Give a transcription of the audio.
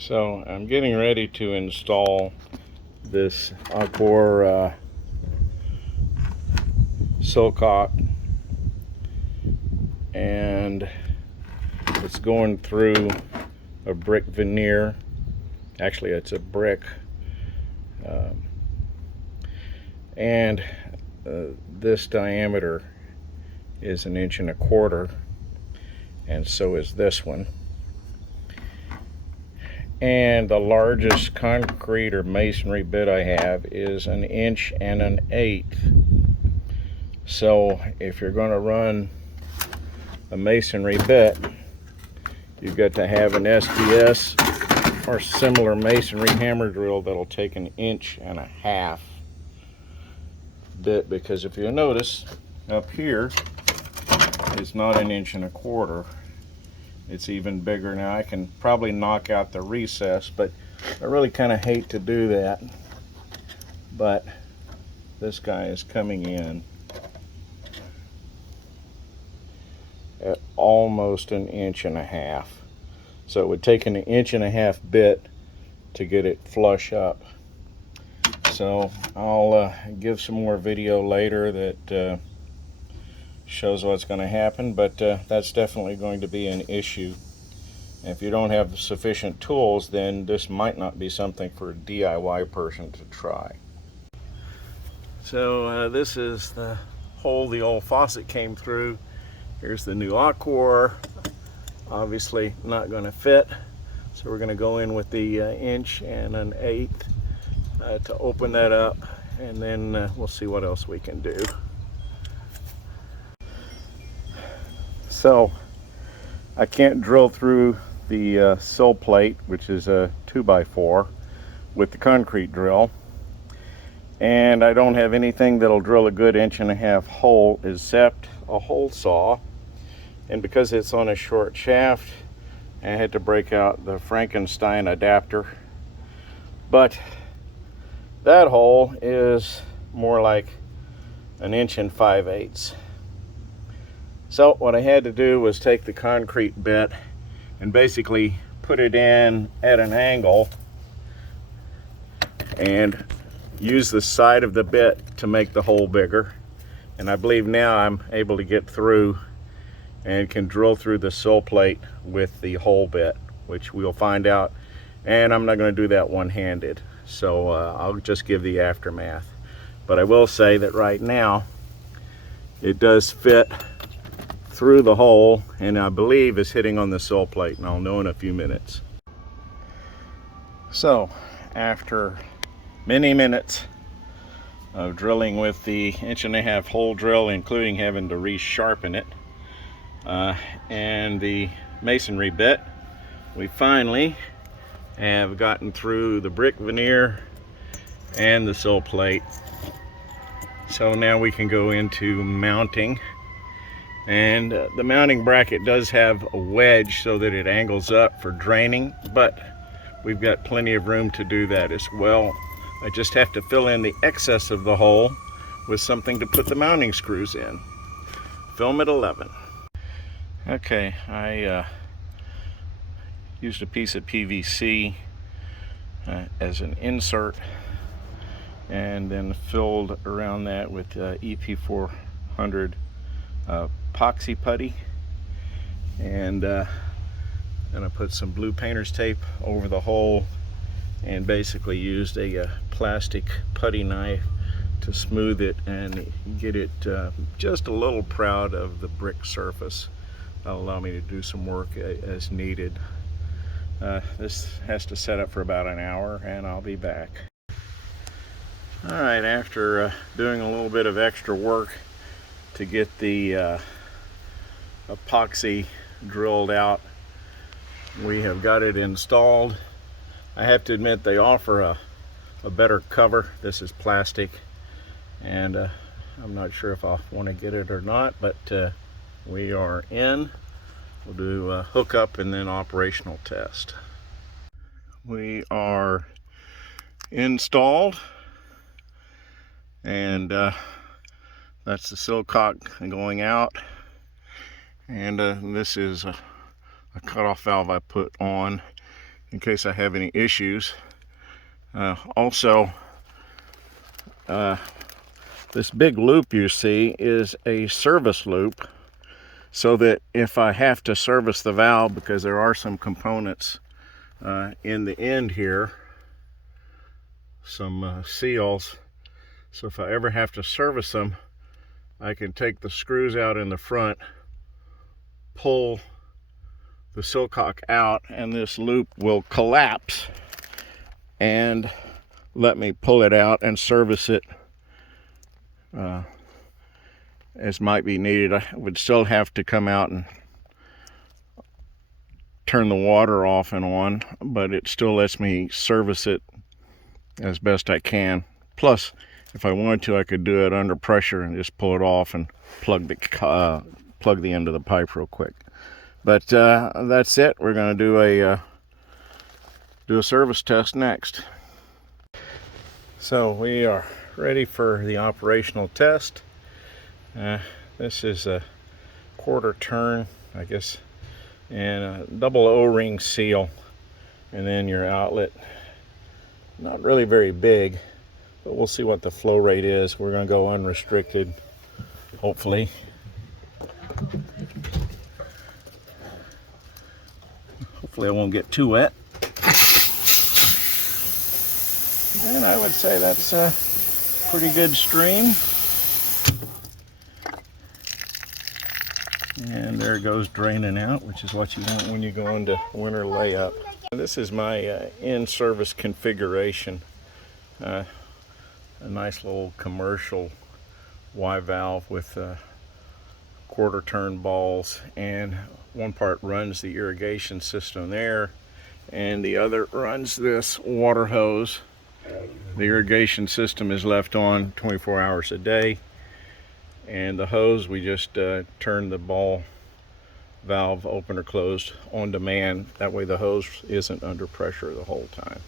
So I'm getting ready to install this AQUOR Sillcock, and it's going through a brick veneer. Actually, it's a brick, and this diameter is 1.25 inches, and so is this one. And the largest concrete or masonry bit I have is 1 1/8 inches. So if you're going to run a masonry bit, you've got to have an SDS or similar masonry hammer drill that'll take 1.5 inches bit, because if you notice up here, it's not 1.25 inches. It's even bigger. Now I can probably knock out the recess, but I really kind of hate to do that. But this guy is coming in at almost 1.5 inches. So it would take 1.5 inches bit to get it flush up. So I'll give some more video later that shows what's going to happen, but that's definitely going to be an issue. If you don't have sufficient tools, then this might not be something for a DIY person to try. So this is the hole the old faucet came through. Here's the new AQUOR. Obviously not going to fit, so we're going to go in with the 1 1/8 to open that up, and then we'll see what else we can do. So I can't drill through the sill plate, which is a 2x4, with the concrete drill, and I don't have anything that'll drill a good 1.5 inch hole except a hole saw. And because it's on a short shaft, I had to break out the Frankenstein adapter. But that hole is more like 1.5 inches. So what I had to do was take the concrete bit and basically put it in at an angle and use the side of the bit to make the hole bigger. And I believe now I'm able to get through and can drill through the sill plate with the hole bit, which we'll find out. And I'm not going to do that one-handed, so I'll just give the aftermath. But I will say that right now it does fit through the hole, and I believe is hitting on the sill plate, and I'll know in a few minutes. So after many minutes of drilling with the 1.5 inch hole drill, including having to resharpen it, and the masonry bit, we finally have gotten through the brick veneer and the sill plate. So now we can go into mounting. And the mounting bracket does have a wedge so that it angles up for draining, but we've got plenty of room to do that as well. I just have to fill in the excess of the hole with something to put the mounting screws in. Film at 11. Okay, I used a piece of PVC as an insert, and then filled around that with EP400 epoxy putty, and then I put some blue painter's tape over the hole and basically used a plastic putty knife to smooth it and get it just a little proud of the brick surface. That'll allow me to do some work as needed. This has to set up for about an hour, and I'll be back. Alright, after doing a little bit of extra work to get the epoxy drilled out, we have got it installed. I have to admit they offer a better cover. This is plastic, and I'm not sure if I'll want to get it or not, but we are in. We'll do a hookup and then operational test. We are installed, and that's the sillcock going out, and this is a cutoff valve I put on in case I have any issues. Also, this big loop you see is a service loop, so that if I have to service the valve, because there are some components in the end here, some seals, so if I ever have to service them, I can take the screws out in the front, pull the sillcock out, and this loop will collapse and let me pull it out and service it as might be needed. I would still have to come out and turn the water off and on, but it still lets me service it as best I can. Plus, if I wanted to, I could do it under pressure and just pull it off and plug the end of the pipe real quick. But that's it. We're going to do a service test next. So we are ready for the operational test. This is a quarter turn, I guess, and a double O-ring seal, and then your outlet. Not really very big, but we'll see what the flow rate is. We're going to go unrestricted, hopefully. Hopefully I won't get too wet. And I would say that's a pretty good stream. And there it goes draining out, which is what you want when you go into winter layup. This is my in-service configuration. A nice little commercial Y valve with quarter turn balls, and one part runs the irrigation system there, and the other runs this water hose. The irrigation system is left on 24 hours a day, and the hose, we just turn the ball valve open or closed on demand. That way the hose isn't under pressure the whole time.